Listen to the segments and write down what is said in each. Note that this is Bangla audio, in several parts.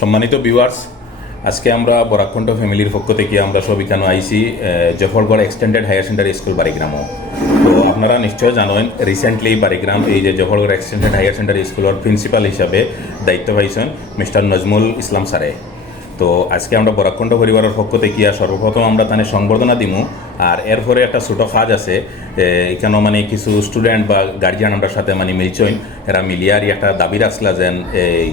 সম্মানিত ভিউয়ার্স, আজকে আমরা বরাকণ্ঠ ফ্যামিলির পক্ষ থেকে আমরা সব এখানে আইসি Jafargarh extended higher secondary school বারিগ্রামও। তো আপনারা নিশ্চয় জানেন রিসেন্টলি বারিগ্রাম এই যে জফরগড় এক্সটেন্ডেড হায়ার সেকেন্ডারি স্কুলের প্রিন্সিপাল হিসাবে দায়িত্ব পাইছেন মিস্টার নজমুল ইসলাম স্যারে। তো আজকে আমরা বরাকণ্ঠ পরিবারের পক্ষ থেকে সর্বপ্রথম আমরা তানে সংবর্ধনা দিমু, আর এরপরে একটা ছোটো কাজ আছে এখানেও মানে কিছু স্টুডেন্ট বা গার্জিয়ান আমরা সাথে মানে মিলছেন, এরা মিলিয়ারই একটা দাবি রাখলা যেন এই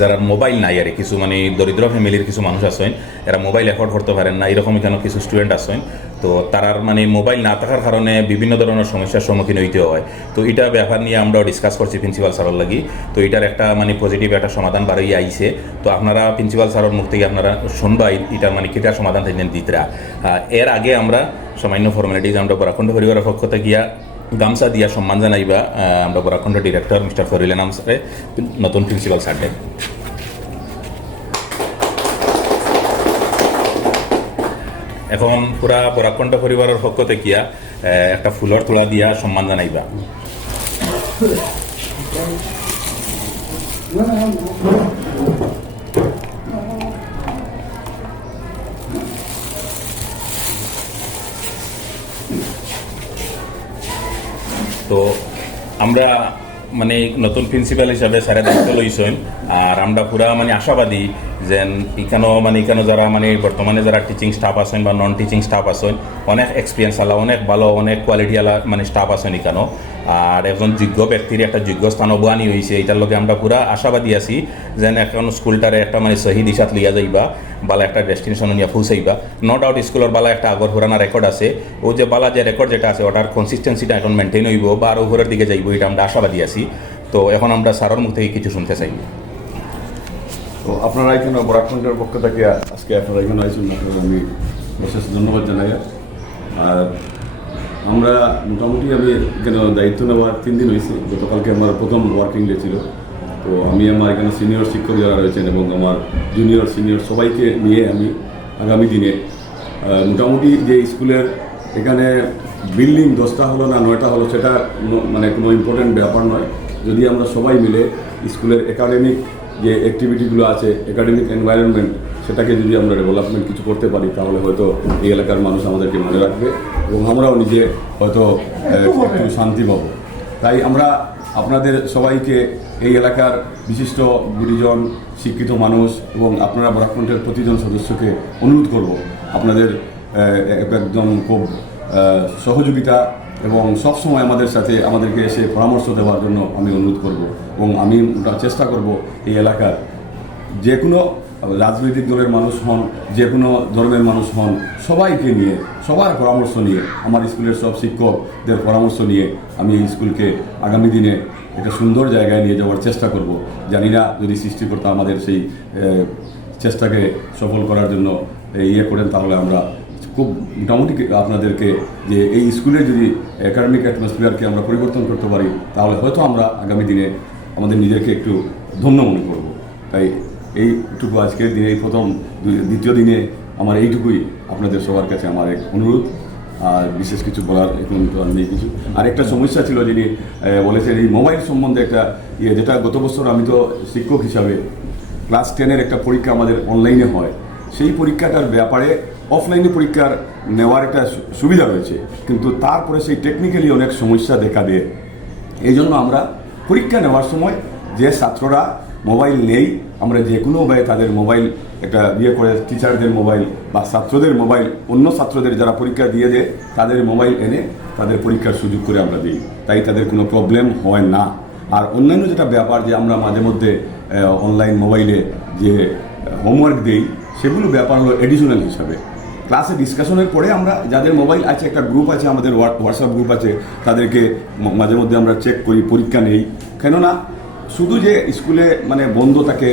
যারা মোবাইল নাই আর কিছু মানে দরিদ্র ফ্যামিলির কিছু মানুষ আছেন, এরা মোবাইল অ্যাফোর্ড করতে পারেন না, এরকম এখানে কিছু স্টুডেন্ট আছেন। তো তারার মানে মোবাইল না থাকার কারণে বিভিন্ন ধরনের সমস্যার সম্মুখীন হইতে হয়। তো এটা ব্যাপার নিয়ে আমরাও ডিসকাস করছি প্রিন্সিপাল স্যারের লাগি। তো এটার একটা মানে পজিটিভ একটা সমাধান বাড়িয়ে আইছে। তো আপনারা প্রিন্সিপাল স্যারের মুখ থেকে আপনারা শুনবা এটার মানে কেটার সমাধান থাকলেন দিতরা। এর আগে আমরা সামান্য ফর্মালিটিজ আমরা বরাকণ্ঠ পরিবারের পক্ষ থেকে গিয়া গামছা দিয়া সম্মান জানাইবা আমরা বরাকণ্ঠ ডিরেক্টর মিস্টার ফরিল নাম স্যারে নতুন প্রিন্সিপাল স্যারকে। এখন পুরা বরাকণ্ঠ পরিবারের পক্ষ থেকে একটা ফুলর তোলা দিয়া সম্মান জানাইবা। তো আমরা মানে নতুন প্রিন্সিপাল হিসাবে স্যারের দায়িত্ব লইছেন, আর আমরা পুরা মানে আশাবাদী যেন এখানেও যারা মানে বর্তমানে যারা টিচিং স্টাফ আছেন বা নন টিচিং স্টাফ আছেন, অনেক এক্সপিরিয়েন্স আলা, অনেক ভালো, অনেক কোয়ালিটি আলা মানে স্টাফ আছেন এখানেও, আর একজন যোগ্য ব্যক্তির একটা যোগ্য স্থানও বানি হয়েছে। এটার লগে আমরা পুরা আশাবাদী আছি যেন এখন স্কুলটারে একটা মানে সহি দিশাত লইয়া যাইবা, বালা একটা ডেস্টিনেশন নিয়ে পৌঁছাইবা। নো ডাউট স্কুলের বালা একটা আগর পুরানা রেকর্ড আছে, ও যে বালা যে রেকর্ড যেটা আছে ওটার কনসিস্টেন্সিটা এখন মেনটেন হইব বা আরও উপরের দিকে যাইব, এটা আমরা আশাবাদী আছি। তো এখন আমরা স্যারের মুখ থেকে কিছু শুনতে চাই। তো আপনারা এখানে বরাকণ্ঠের পক্ষ থেকে আজকে আপনারা এখানে আইসুন, আমি বিশেষ ধন্যবাদ জানাই। আর আমরা মোটামুটি আমি এখানে দায়িত্ব নেওয়ার 3 দিন হয়েছে। গতকালকে আমার প্রথম ওয়ার্কিং ডে ছিল। তো আমি আমার এখানে সিনিয়র শিক্ষক যারা রয়েছেন এবং আমার জুনিয়র সিনিয়র সবাইকে নিয়ে আমি আগামী দিনে মোটামুটি যে স্কুলের এখানে বিল্ডিং 10টা হলো না 9টা হলো সেটা মানে কোনো ইম্পর্টেন্ট ব্যাপার নয়। যদি আমরা সবাই মিলে স্কুলের একাডেমিক যে অ্যাক্টিভিটিগুলো আছে, একাডেমিক এনভায়রনমেন্ট, সেটাকে যদি আমরা ডেভেলপমেন্ট কিছু করতে পারি তাহলে হয়তো এই এলাকার মানুষ আমাদেরকে মনে রাখবে এবং আমরাও নিজে হয়তো একটু শান্তি পাবো। তাই আমরা আপনাদের সবাইকে এই এলাকার বিশিষ্ট গুরুজন, শিক্ষিত মানুষ এবং আপনারা বরাকণ্ঠের প্রতিজন সদস্যকে অনুরোধ করব আপনাদের একদম খুব সহযোগিতা এবং সবসময় আমাদের সাথে আমাদেরকে এসে পরামর্শ দেওয়ার জন্য আমি অনুরোধ করব এবং আমি চেষ্টা করব এই এলাকার যে কোনো রাজনৈতিক দলের মানুষ হন, যে কোনো ধর্মের মানুষ হন, সবাইকে নিয়ে, সবার পরামর্শ নিয়ে, আমার স্কুলের সব শিক্ষকদের পরামর্শ নিয়ে আমি এই স্কুলকে আগামী দিনে একটা সুন্দর জায়গায় নিয়ে যাওয়ার চেষ্টা করব। জানি না যদি সৃষ্টিকর্তা আমাদের সেই চেষ্টাকে সফল করার জন্য ইয়ে করেন, তাহলে আমরা খুব মোটামুটি আপনাদেরকে যে এই স্কুলে যদি একাডেমিক অ্যাটমসফিয়ারকে আমরা পরিবর্তন করতে পারি তাহলে হয়তো আমরা আগামী দিনে আমাদের নিজেকে একটু ধন্য মনে করব। তাই এইটুকু আজকের দিনে, এই প্রথম দ্বিতীয় দিনে আমার এইটুকুই আপনাদের সবার কাছে আমার এক অনুরোধ। আর বিশেষ কিছু বলার এখন তো আর নেই কিছু। আর একটা সমস্যা ছিল যিনি বলেছেন এই মোবাইল সম্বন্ধে একটা যেটা গত বছর আমি তো শিক্ষক হিসাবে ক্লাস 10-এর একটা পরীক্ষা আমাদের অনলাইনে হয়, সেই পরীক্ষাটার ব্যাপারে অফলাইনে পরীক্ষার নেওয়ার একটা সুবিধা রয়েছে, কিন্তু তারপরে সেই টেকনিক্যালি অনেক সমস্যা দেখা দেয়। এই জন্য আমরা পরীক্ষা নেওয়ার সময় যে ছাত্ররা মোবাইল নেই, আমরা যে কোনোভাবে তাদের মোবাইল একটা করে টিচারদের মোবাইল বা ছাত্রদের মোবাইল, অন্য ছাত্রদের যারা পরীক্ষা দিয়ে দেয় তাদের মোবাইল এনে তাদের পরীক্ষার সুযোগ করে আমরা দিই, তাই তাদের কোনো প্রবলেম হয় না। আর অন্যান্য যেটা ব্যাপার যে আমরা মাঝে মধ্যে অনলাইন মোবাইলে যে হোমওয়ার্ক দিই, সেগুলো ব্যাপার হলো এডিশনাল হিসাবে। ক্লাসে ডিসকাশনের পরে আমরা যাদের মোবাইল আছে, একটা গ্রুপ আছে আমাদের, হোয়াটসঅ্যাপ গ্রুপ আছে, তাদেরকে মাঝে মধ্যে আমরা চেক করি, পরীক্ষা নেই। কেননা শুধু যে স্কুলে মানে বন্ধ থাকে,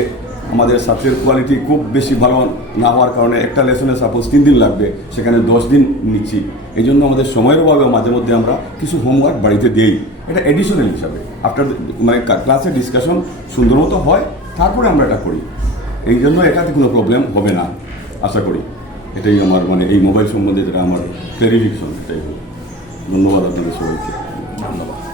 আমাদের ছাত্রের কোয়ালিটি খুব বেশি ভালো না হওয়ার কারণে একটা লেসনে সাপোজ 3 দিন লাগবে, সেখানে 10 দিন নিচ্ছি। এই জন্য আমাদের সময়ের অভাবে মাঝে মধ্যে আমরা কিছু হোমওয়ার্ক বাড়িতে দিই, এটা এডিশনাল হিসাবে। আফটার মানে ক্লাসে ডিসকাশন সুন্দর মতো হয়, তারপরে আমরা এটা করি। এই জন্য এটাতে কোনো প্রবলেম হবে না আশা করি। এটাই আমার মানে এই মোবাইল সম্বন্ধে যেটা আমার ক্লারিফিকেশন, এটাই হলো। ধন্যবাদ আপনাদের সবাইকে। ধন্যবাদ।